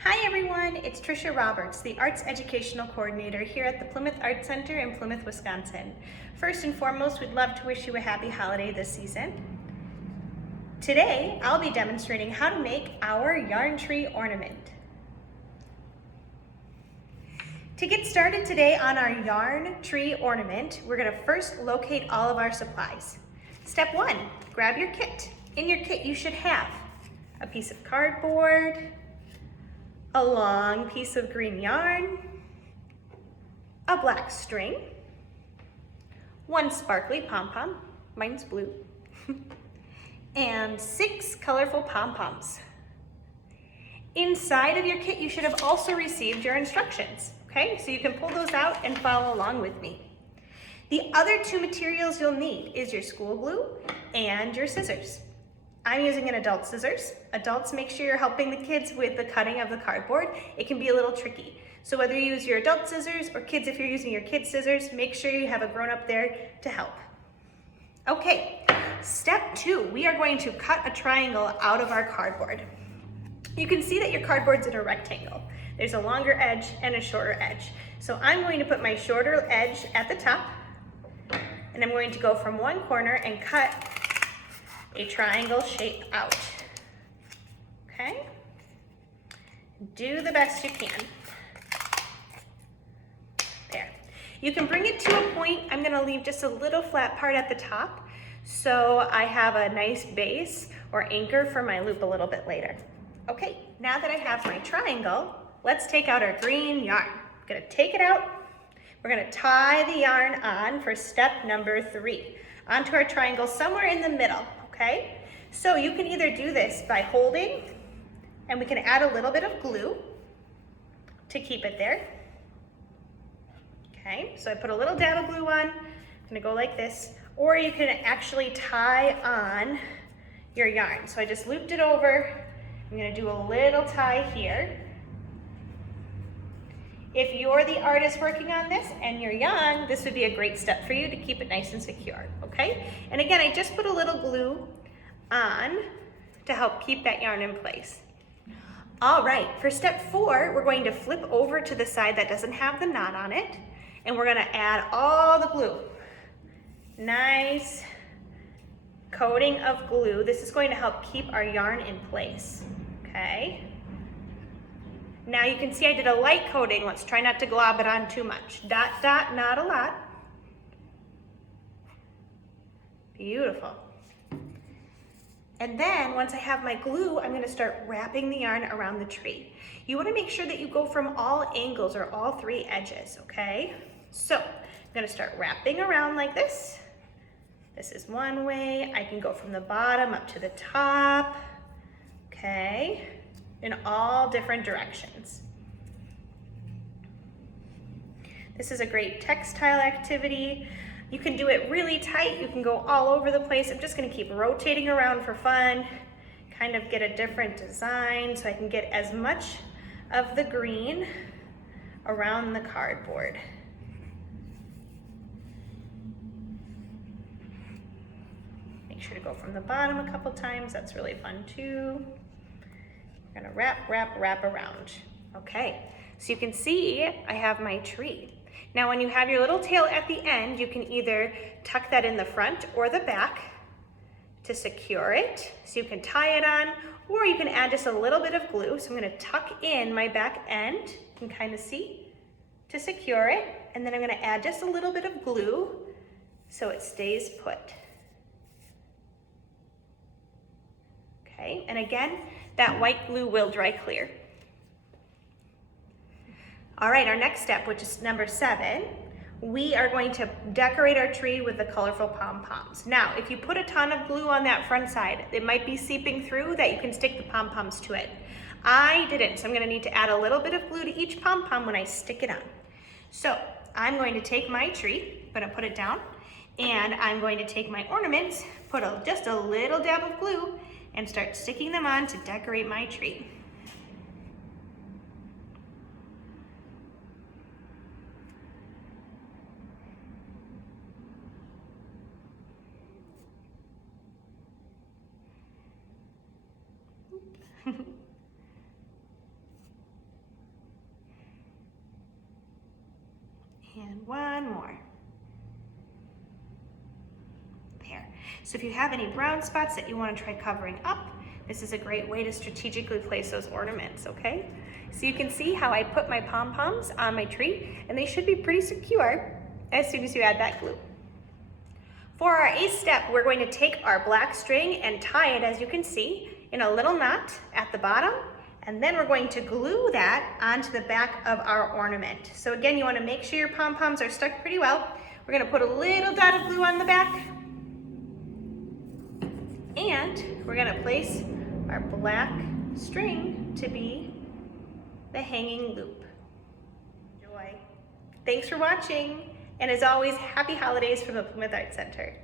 Hi everyone, it's Trisha Roberts, the Arts Educational Coordinator here at the Plymouth Arts Center in Plymouth, Wisconsin. First and foremost, we'd love to wish you a happy holiday this season. Today, I'll be demonstrating how to make our yarn tree ornament. To get started today on our yarn tree ornament, we're going to first locate all of our supplies. Step 1, grab your kit. In your kit, you should have a piece of cardboard, a long piece of green yarn, a black string, one sparkly pom-pom, mine's blue, and 6 colorful pom-poms. Inside of your kit, you should have also received your instructions, okay? So you can pull those out and follow along with me. The other 2 materials you'll need is your school glue and your scissors. I'm using an adult scissors. Adults, make sure you're helping the kids with the cutting of the cardboard. It can be a little tricky. So whether you use your adult scissors or kids, if you're using your kids' scissors, make sure you have a grown-up there to help. Okay, step 2, we are going to cut a triangle out of our cardboard. You can see that your cardboard's in a rectangle. There's a longer edge and a shorter edge. So I'm going to put my shorter edge at the top, and I'm going to go from one corner and cut a triangle shape out. Okay? Do the best you can. There. You can bring it to a point. I'm gonna leave just a little flat part at the top so I have a nice base or anchor for my loop a little bit later. Okay, now that I have my triangle, let's take out our green yarn. I'm gonna take it out. We're gonna tie the yarn on for step number 3 onto our triangle somewhere in the middle. Okay, so you can either do this by holding, and we can add a little bit of glue to keep it there. Okay, so I put a little dab of glue on. I'm gonna go like this, or you can actually tie on your yarn. So I just looped it over. I'm gonna do a little tie here. If you're the artist working on this and you're young, this would be a great step for you to keep it nice and secure, okay? And again, I just put a little glue on to help keep that yarn in place. All right, for step 4, we're going to flip over to the side that doesn't have the knot on it, and we're gonna add all the glue. Nice coating of glue. This is going to help keep our yarn in place, okay? Now you can see I did a light coating. Let's try not to glob it on too much. Dot, dot, not a lot. Beautiful. And then once I have my glue, I'm gonna start wrapping the yarn around the tree. You wanna make sure that you go from all angles or all 3 edges, okay? So I'm gonna start wrapping around like this. This is one way. I can go from the bottom up to the top, okay? In all different directions. This is a great textile activity. You can do it really tight. You can go all over the place. I'm just gonna keep rotating around for fun, kind of get a different design so I can get as much of the green around the cardboard. Make sure to go from the bottom a couple times. That's really fun too. We're gonna wrap, wrap, wrap around. Okay, so you can see I have my tree. Now when you have your little tail at the end, you can either tuck that in the front or the back to secure it. So you can tie it on, or you can add just a little bit of glue. So I'm gonna tuck in my back end, you can kind of see, to secure it. And then I'm gonna add just a little bit of glue so it stays put. Okay, and again, that white glue will dry clear. All right, our next step, which is number 7, we are going to decorate our tree with the colorful pom-poms. Now, if you put a ton of glue on that front side, it might be seeping through that you can stick the pom-poms to it. I didn't, so I'm gonna need to add a little bit of glue to each pom-pom when I stick it on. So I'm going to take my tree, I'm gonna put it down, and I'm going to take my ornaments, put just a little dab of glue, and start sticking them on to decorate my tree. one more. There. So if you have any brown spots that you want to try covering up, this is a great way to strategically place those ornaments, okay? So you can see how I put my pom-poms on my tree, and they should be pretty secure as soon as you add that glue. For our 8th step, we're going to take our black string and tie it, as you can see, in a little knot at the bottom, and then we're going to glue that onto the back of our ornament. So again, you want to make sure your pom-poms are stuck pretty well. We're going to put a little dot of glue on the back, and we're going to place our black string to be the hanging loop. Enjoy. Thanks for watching, and as always, happy holidays from the Plymouth Arts Center.